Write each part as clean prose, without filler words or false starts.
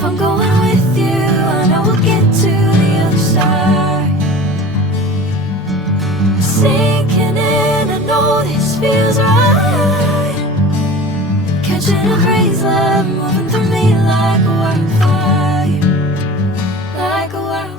If I'm going with you, I know we'll get to the other side. Sinking in, I know this feels right. Catching a crazy love moving through me like a wildfire, like a wildfire.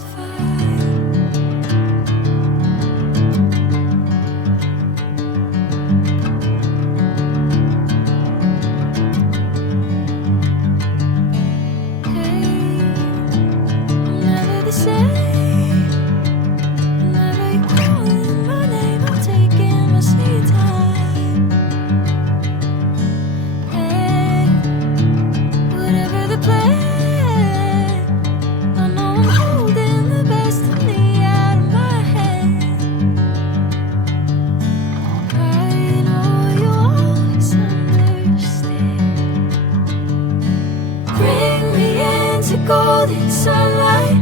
Golden sunlight.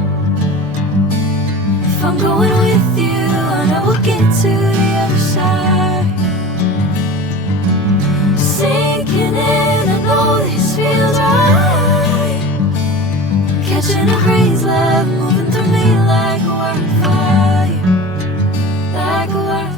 If I'm going with you, I know we'll get to the other side. Sinking in, I know this feels right. Catching a crazy love moving through me like a wildfire, like a wildfire.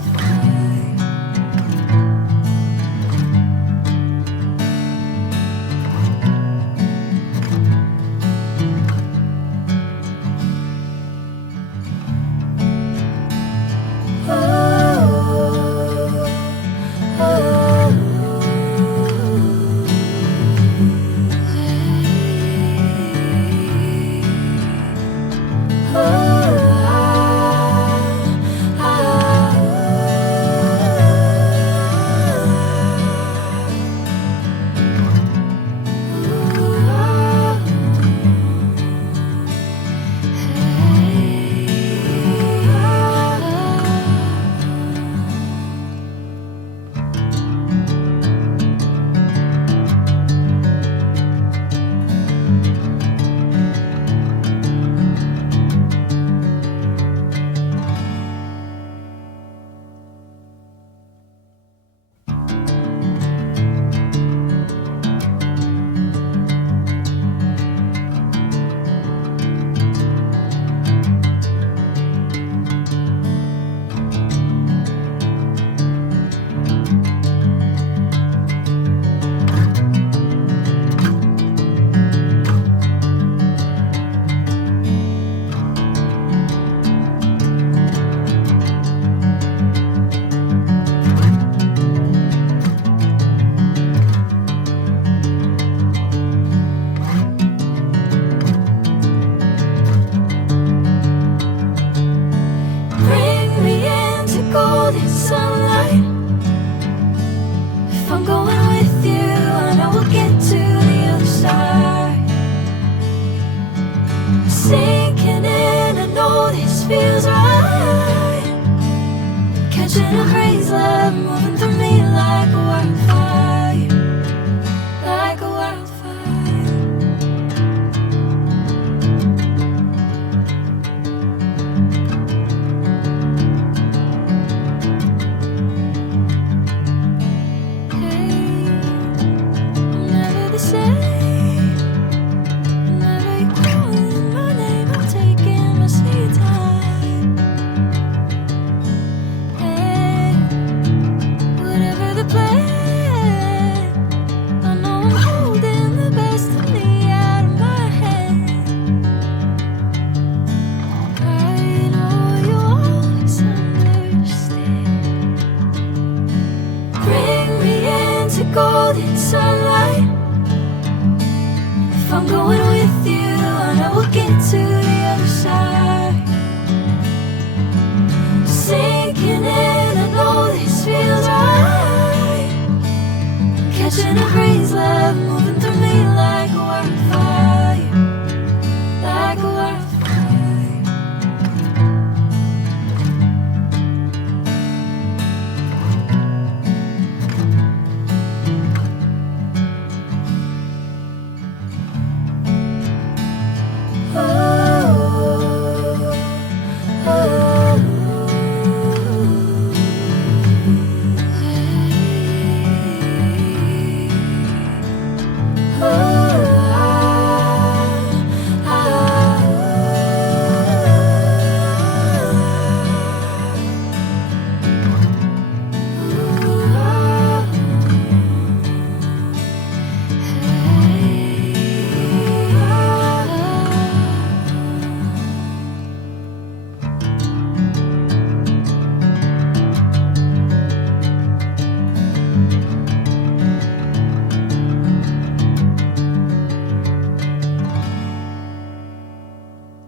Catching a crazy love moving through me like a wildfire, like a wildfire. Hey, I'm never the same. Whenever you're calling my name, I'm taking my sweet time. Golden sunlight. If I'm going with you, I know we'll get to the other side. Sinking in, I know this feels right. Catching a crazy love moving through me like